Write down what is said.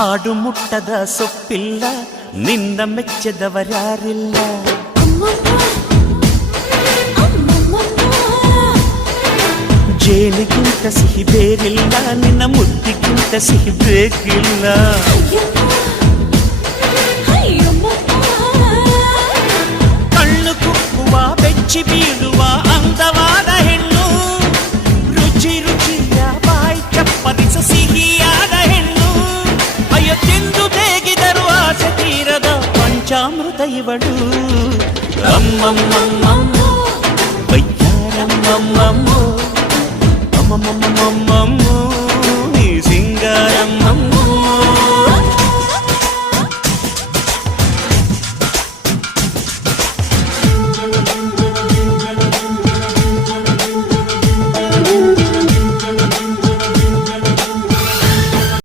ಆಡು ಮುಟ್ಟದ ಸೊಪ್ಪಿಲ್ಲ ನಿನ್ನ ಮೆಚ್ಚದವರ್ಯಾರಿಲ್ಲ ಜೇನಿಗಿಂತ ಸಿಹಿ ಬೇರಿಲ್ಲ ನಿನ್ನ ಮುದ್ದಿಗಿಂತ ಸಿಹಿ ಬೇಕಿಲ್ಲ ಕಣ್ಣು ಕುಕ್ಕುವ ಬೆಚ್ಚಿ ಬೀಳುವ ಅಂದವಾದ ಹೆಣ್ಣು ರುಚಿ ರುಚಿಯ ಬಾಯಿ ಚಪ್ಪರಿಸ ಸಿಹಿಯಾದ ಹೆಣ್ಣು ಅಯ್ಯ ತಿಂದು ಬೇಗಿದರು ಆಸೆ ತೀರದ ಪಂಚಾಮೃತ ಇವಳು ಅಮ್ಮಮ್ಮಮ್ಮ